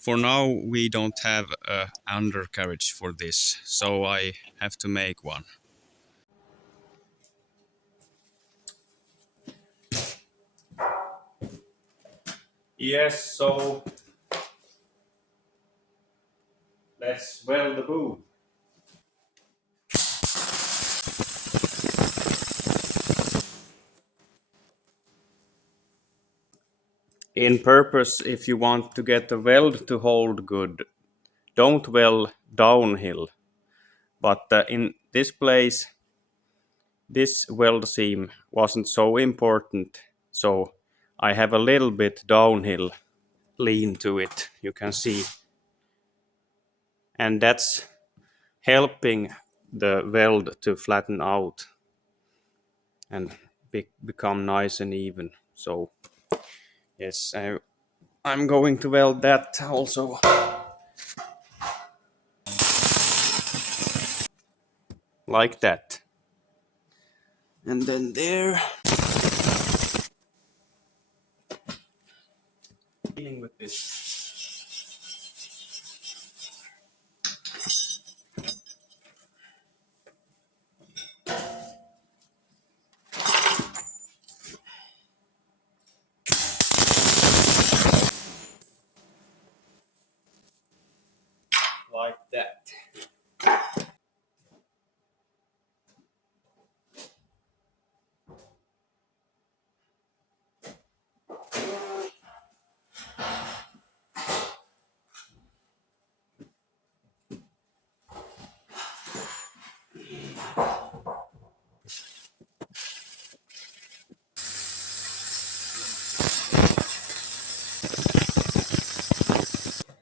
For now, we don't have a undercarriage for this, so I have to make one. Yes, so let's weld the boom. In purpose, if you want to get the weld to hold good, don't weld downhill. But in this place, this weld seam wasn't so important, so I have a little bit downhill lean to it, you can see. And that's helping the weld to flatten out and become nice and even. So yes, I'm going to weld that also. Like that. And then there. Dealing with this. Like that.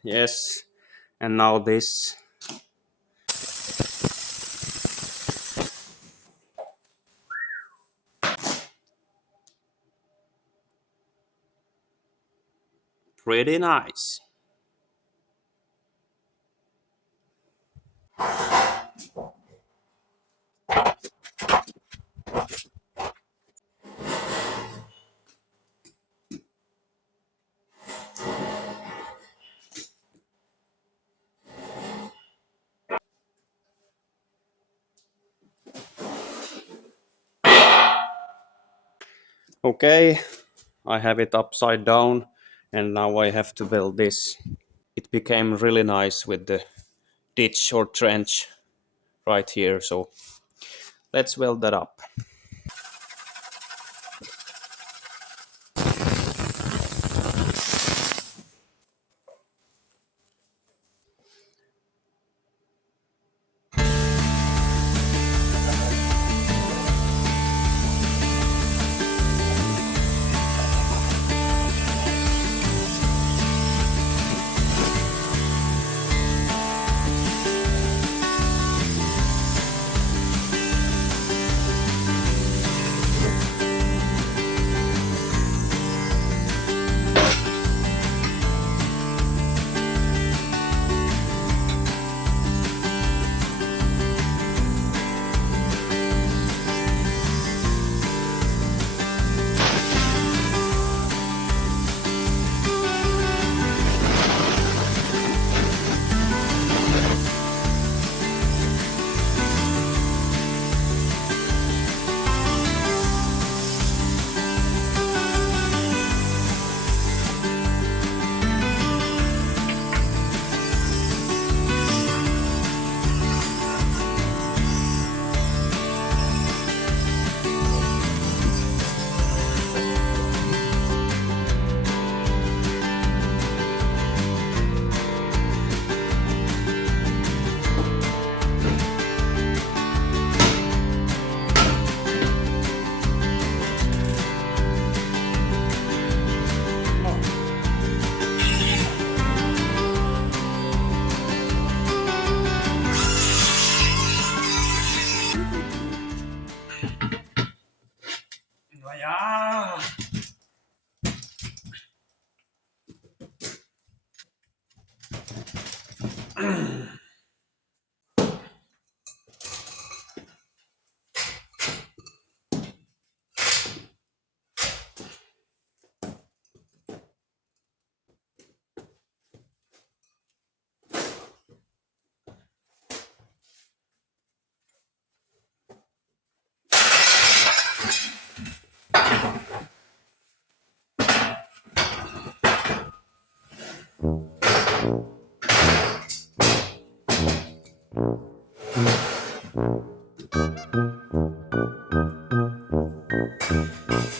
Yes, and now this. Pretty nice. Okay, I have it upside down and now I have to weld this. It became really nice with the ditch or trench right here, so let's weld that up.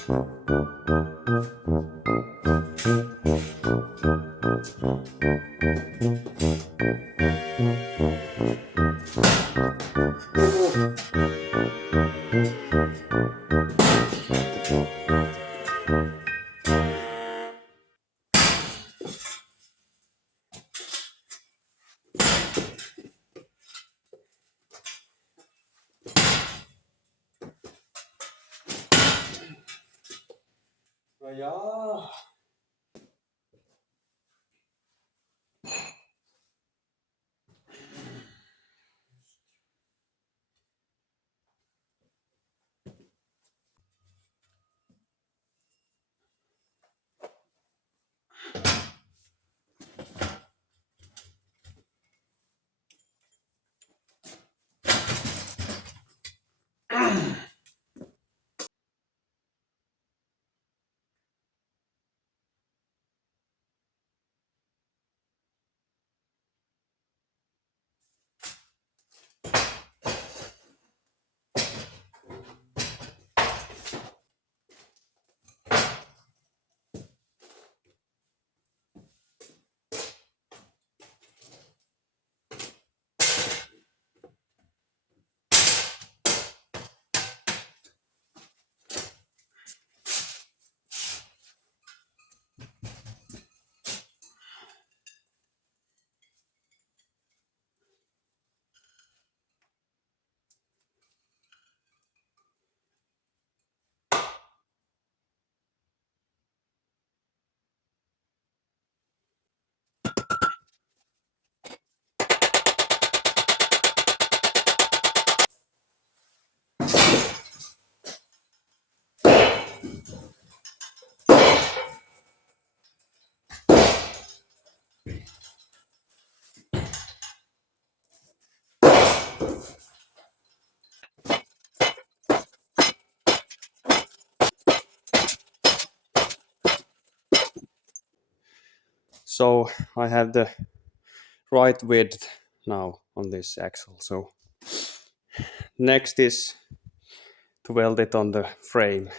Ja. So I have the right width now on this axle. So next is to weld it on the frame.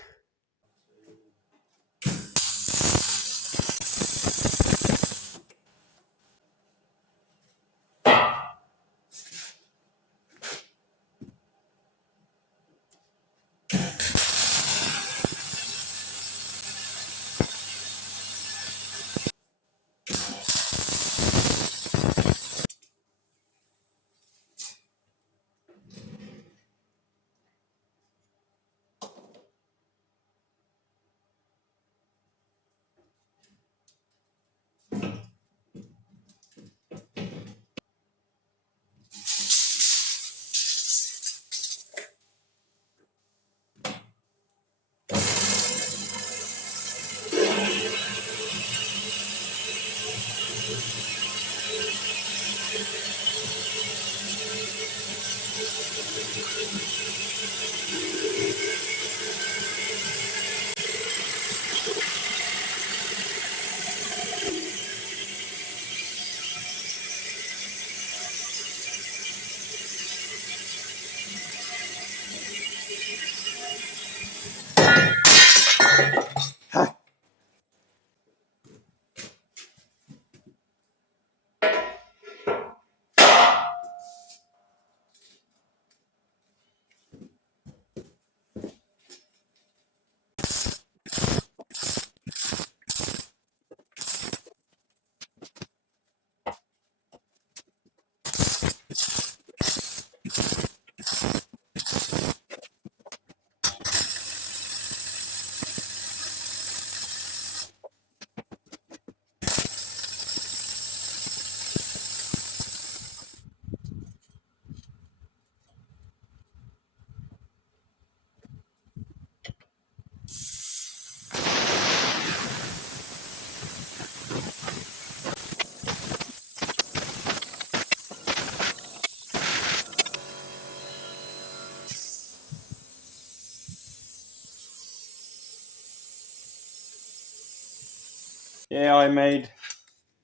Yeah, I made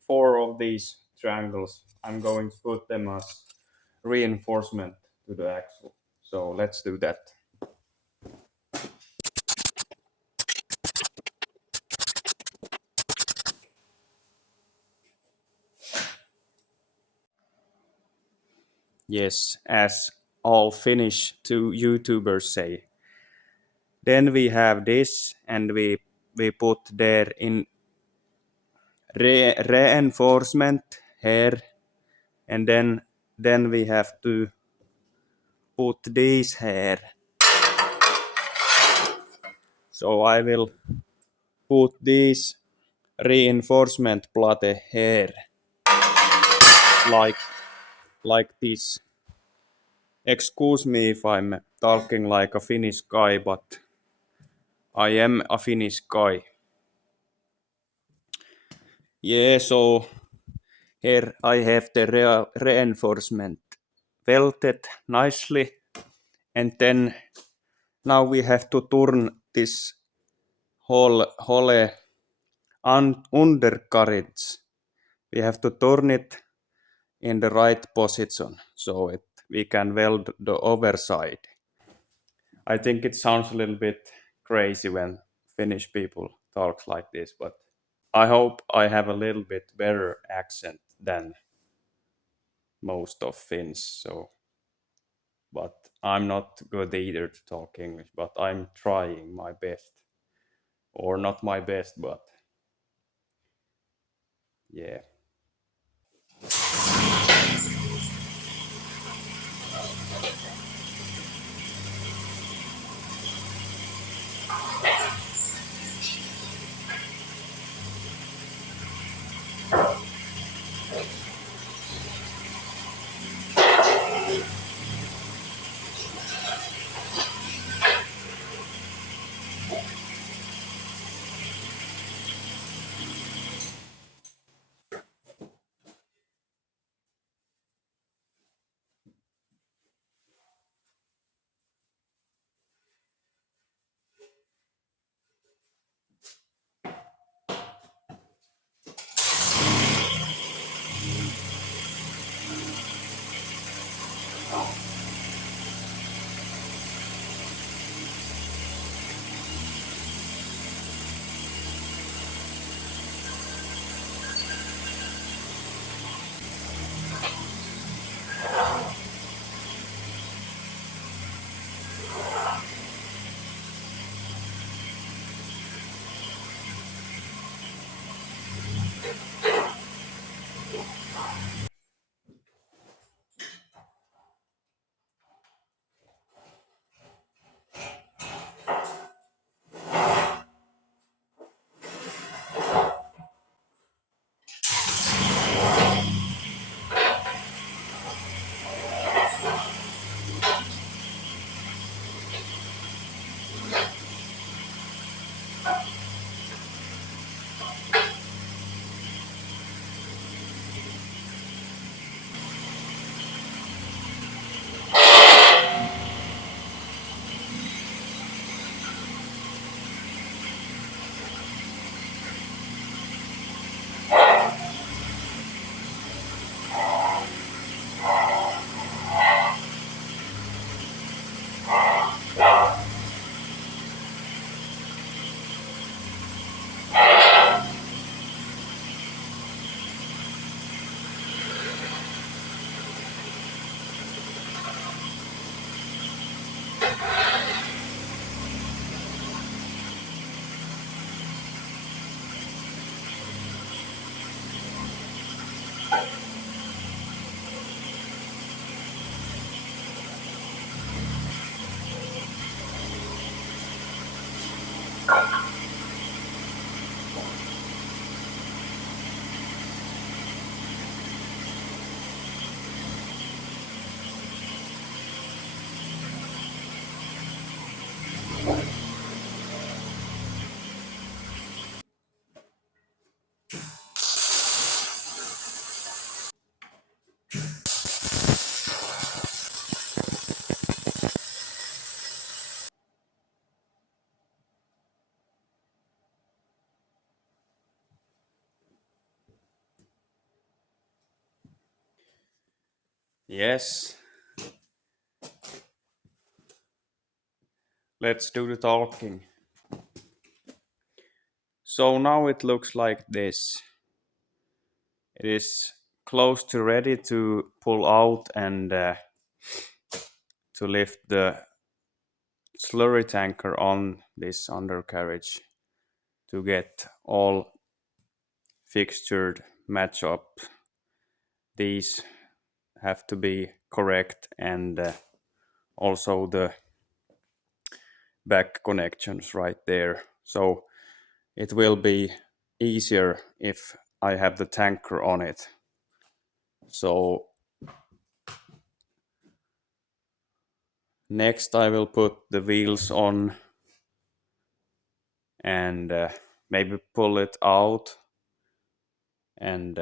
4 of these triangles. I'm going to put them as reinforcement to the axle. So let's do that. Yes, as all Finnish to YouTubers say. Then we have this, and we put there in reinforcement here, and then we have to put these here. So I will put these reinforcement plate here, like this. Excuse me if I'm talking like a Finnish guy, but I am a Finnish guy. Yeah, so here I have the reinforcement welted nicely, and then now we have to turn this whole undercarriage. We have to turn it in the right position so we can weld the overside. I think it sounds a little bit crazy when Finnish people talk like this, but I hope I have a little bit better accent than most of Finns. So, but I'm not good either to talk English, but I'm trying my best, or not my best, but yeah. Yes, let's do the talking. So now it looks like this. It is close to ready to pull out and to lift the slurry tanker on this undercarriage to get all fixtured match up. These have to be correct, and also the back connections right there. So it will be easier if I have the tanker on it. So next I will put the wheels on and maybe pull it out and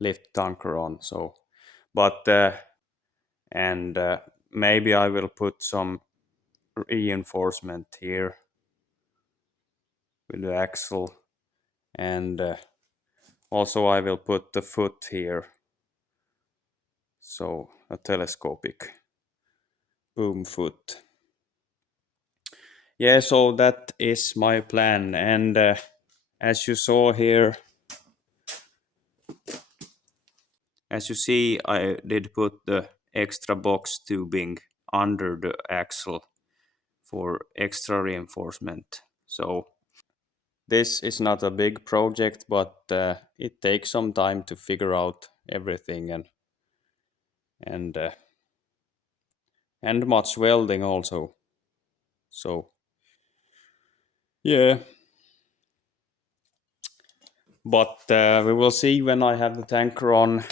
lift tanker on. So, but and maybe I will put some reinforcement here with the axle, and also I will put the foot here, so a telescopic boom foot. Yeah, so that is my plan, and as you saw here, as you see, I did put the extra box tubing under the axle for extra reinforcement. So this is not a big project, but it takes some time to figure out everything, and uh, and much welding also. So yeah, but we will see when I have the tanker on.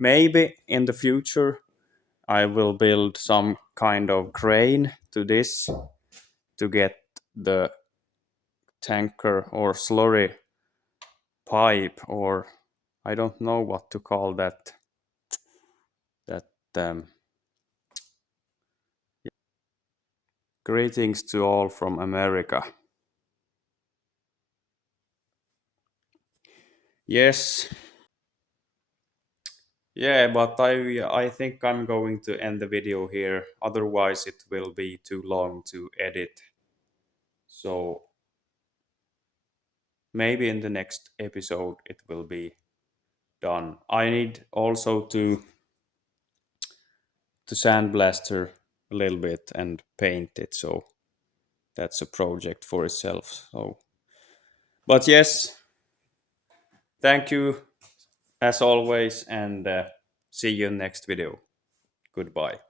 Maybe in the future I will build some kind of crane to this to get the tanker or slurry pipe, or I don't know what to call that. That greetings to all from America. Yes, yeah, but I think I'm going to end the video here. Otherwise, it will be too long to edit. So maybe in the next episode it will be done. I need also to sandblaster a little bit and paint it. So that's a project for itself. So, but yes, thank you as always, and see you next video. Goodbye.